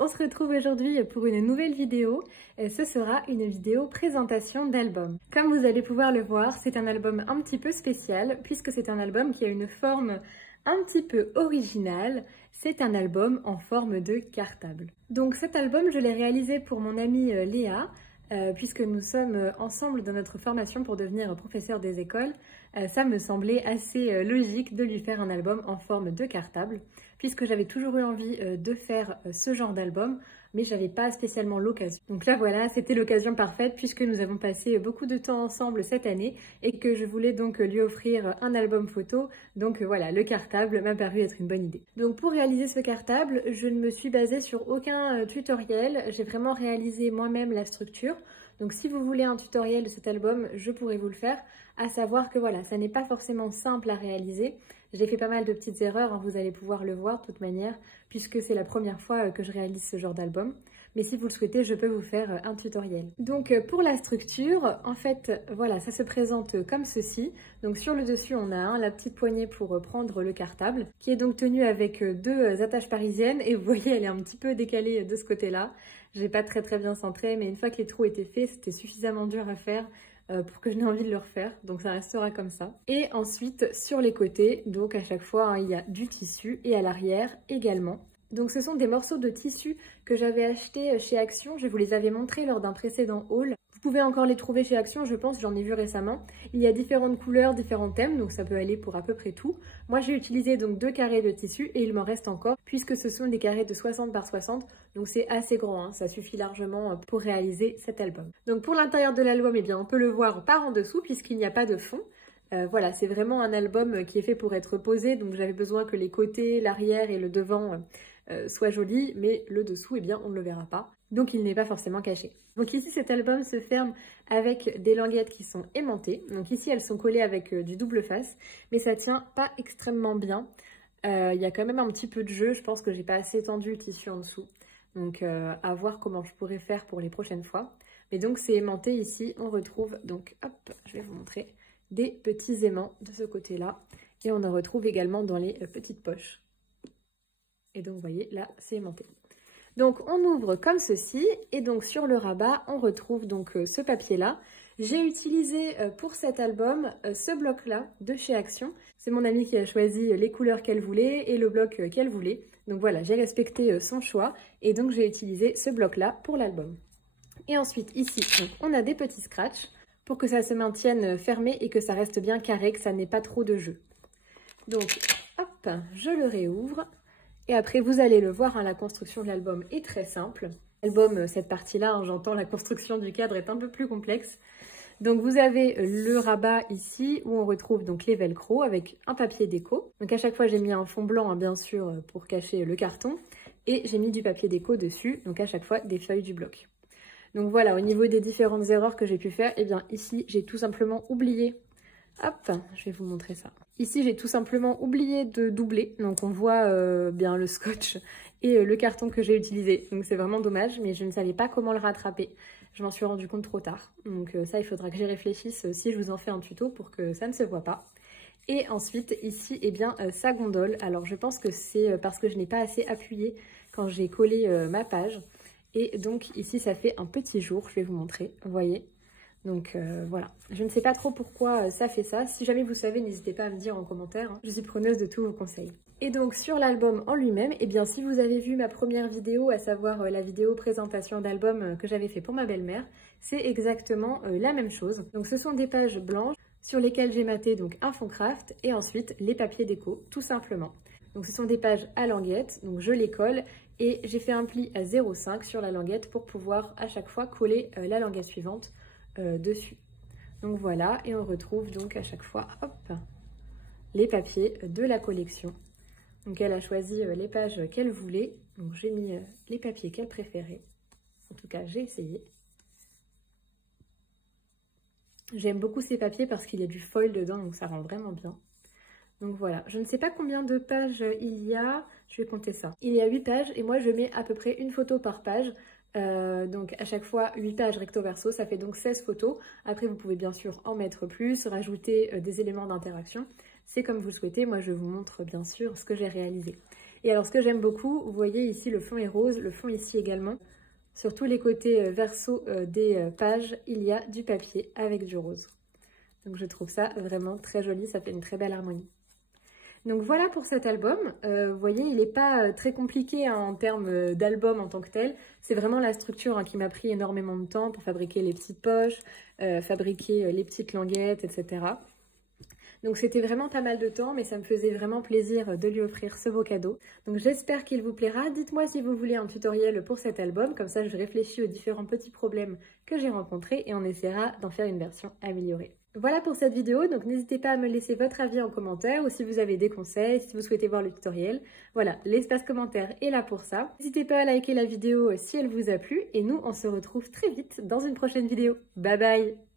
on se retrouve aujourd'hui pour une nouvelle vidéo. Ce sera une vidéo présentation d'album. Comme vous allez pouvoir le voir, c'est un album un petit peu spécial puisque c'est un album qui a une forme un petit peu originale. C'est un album en forme de cartable. Donc cet album, je l'ai réalisé pour mon amie Léa, puisque nous sommes ensemble dans notre formation pour devenir professeur des écoles. Ça me semblait assez logique de lui faire un album en forme de cartable, puisque j'avais toujours eu envie de faire ce genre d'album, mais j'avais pas spécialement l'occasion. Donc là voilà, c'était l'occasion parfaite puisque nous avons passé beaucoup de temps ensemble cette année et que je voulais donc lui offrir un album photo. Donc voilà, le cartable m'a paru être une bonne idée. Donc pour réaliser ce cartable, je ne me suis basée sur aucun tutoriel, j'ai vraiment réalisé moi-même la structure. Donc si vous voulez un tutoriel de cet album, je pourrais vous le faire, à savoir que voilà, ça n'est pas forcément simple à réaliser. J'ai fait pas mal de petites erreurs, hein, vous allez pouvoir le voir de toute manière, puisque c'est la première fois que je réalise ce genre d'album. Mais si vous le souhaitez, je peux vous faire un tutoriel. Donc pour la structure, en fait, voilà, ça se présente comme ceci. Donc sur le dessus, on a la petite poignée pour prendre le cartable, qui est donc tenue avec deux attaches parisiennes. Et vous voyez, elle est un petit peu décalée de ce côté-là. J'ai pas très bien centré, mais une fois que les trous étaient faits, c'était suffisamment dur à faire pour que je n'ai envie de le refaire, donc ça restera comme ça. Et ensuite, sur les côtés, donc à chaque fois, hein, il y a du tissu, et à l'arrière également. Donc ce sont des morceaux de tissu que j'avais achetés chez Action, je vous les avais montrés lors d'un précédent haul. Vous pouvez encore les trouver chez Action, je pense, j'en ai vu récemment. Il y a différentes couleurs, différents thèmes, donc ça peut aller pour à peu près tout. Moi j'ai utilisé donc 2 carrés de tissu et il m'en reste encore, puisque ce sont des carrés de 60 par 60, donc c'est assez grand, hein, ça suffit largement pour réaliser cet album. Donc pour l'intérieur de l'album, eh bien on peut le voir par en dessous, puisqu'il n'y a pas de fond. Voilà, c'est vraiment un album qui est fait pour être posé, donc j'avais besoin que les côtés, l'arrière et le devant soient jolis, mais le dessous, eh bien, on ne le verra pas. Donc il n'est pas forcément caché. Donc ici, cet album se ferme avec des languettes qui sont aimantées. Donc ici, elles sont collées avec du double face, mais ça tient pas extrêmement bien. Il y a quand même un petit peu de jeu, je pense que j'ai pas assez tendu le tissu en dessous. Donc à voir comment je pourrais faire pour les prochaines fois. Mais donc c'est aimanté ici, on retrouve, donc hop, je vais vous montrer, des petits aimants de ce côté-là. Et on en retrouve également dans les petites poches. Et donc vous voyez, là c'est aimanté. Donc on ouvre comme ceci, et donc sur le rabat, on retrouve donc ce papier-là. J'ai utilisé pour cet album ce bloc-là de chez Action. C'est mon amie qui a choisi les couleurs qu'elle voulait et le bloc qu'elle voulait. Donc voilà, j'ai respecté son choix, et donc j'ai utilisé ce bloc-là pour l'album. Et ensuite ici, donc, on a des petits scratchs pour que ça se maintienne fermé et que ça reste bien carré, que ça n'ait pas trop de jeu. Donc hop, je le réouvre. Et après, vous allez le voir, hein, la construction de l'album est très simple. L'album, cette partie-là, hein, j'entends, la construction du cadre est un peu plus complexe. Donc vous avez le rabat ici, où on retrouve donc les velcro avec un papier déco. Donc à chaque fois, j'ai mis un fond blanc, hein, bien sûr, pour cacher le carton. Et j'ai mis du papier déco dessus, donc à chaque fois, des feuilles du bloc. Donc voilà, au niveau des différentes erreurs que j'ai pu faire, eh bien ici, j'ai tout simplement oublié. Hop, je vais vous montrer ça. Ici, j'ai tout simplement oublié de doubler. Donc, on voit bien le scotch et le carton que j'ai utilisé. Donc, c'est vraiment dommage, mais je ne savais pas comment le rattraper. Je m'en suis rendu compte trop tard. Donc, ça, il faudra que j'y réfléchisse si je vous en fais un tuto pour que ça ne se voit pas. Et ensuite, ici, eh bien, ça gondole. Alors, je pense que c'est parce que je n'ai pas assez appuyé quand j'ai collé ma page. Et donc, ici, ça fait un petit jour. Je vais vous montrer, vous voyez. Donc voilà, je ne sais pas trop pourquoi ça fait ça. Si jamais vous savez, n'hésitez pas à me dire en commentaire, hein. Je suis preneuse de tous vos conseils. Et donc sur l'album en lui-même, eh bien si vous avez vu ma première vidéo, à savoir la vidéo présentation d'album que j'avais fait pour ma belle-mère, c'est exactement la même chose. Donc ce sont des pages blanches sur lesquelles j'ai maté donc un fond craft et ensuite les papiers déco, tout simplement. Donc ce sont des pages à languette, donc je les colle et j'ai fait un pli à 0,5 sur la languette pour pouvoir à chaque fois coller la languette suivante dessus. Donc voilà, et on retrouve donc à chaque fois, hop, les papiers de la collection. Donc elle a choisi les pages qu'elle voulait, donc j'ai mis les papiers qu'elle préférait. En tout cas, j'ai essayé. J'aime beaucoup ces papiers parce qu'il y a du foil dedans, donc ça rend vraiment bien. Donc voilà, je ne sais pas combien de pages il y a, je vais compter ça. Il y a 8 pages et moi je mets à peu près une photo par page. Donc à chaque fois 8 pages recto verso, ça fait donc 16 photos. Après vous pouvez bien sûr en mettre plus, rajouter des éléments d'interaction. C'est comme vous le souhaitez, moi je vous montre bien sûr ce que j'ai réalisé. Et alors ce que j'aime beaucoup, vous voyez ici le fond est rose, le fond ici également. Sur tous les côtés verso des pages, il y a du papier avec du rose. Donc je trouve ça vraiment très joli, ça fait une très belle harmonie. Donc voilà pour cet album. Vous voyez, il n'est pas très compliqué hein, en termes d'album en tant que tel. C'est vraiment la structure hein, qui m'a pris énormément de temps pour fabriquer les petites poches, fabriquer les petites languettes, etc. Donc c'était vraiment pas mal de temps, mais ça me faisait vraiment plaisir de lui offrir ce beau cadeau. Donc j'espère qu'il vous plaira. Dites-moi si vous voulez un tutoriel pour cet album, comme ça je réfléchis aux différents petits problèmes que j'ai rencontrés et on essaiera d'en faire une version améliorée. Voilà pour cette vidéo, donc n'hésitez pas à me laisser votre avis en commentaire ou si vous avez des conseils, si vous souhaitez voir le tutoriel. Voilà, l'espace commentaire est là pour ça. N'hésitez pas à liker la vidéo si elle vous a plu et nous on se retrouve très vite dans une prochaine vidéo. Bye bye!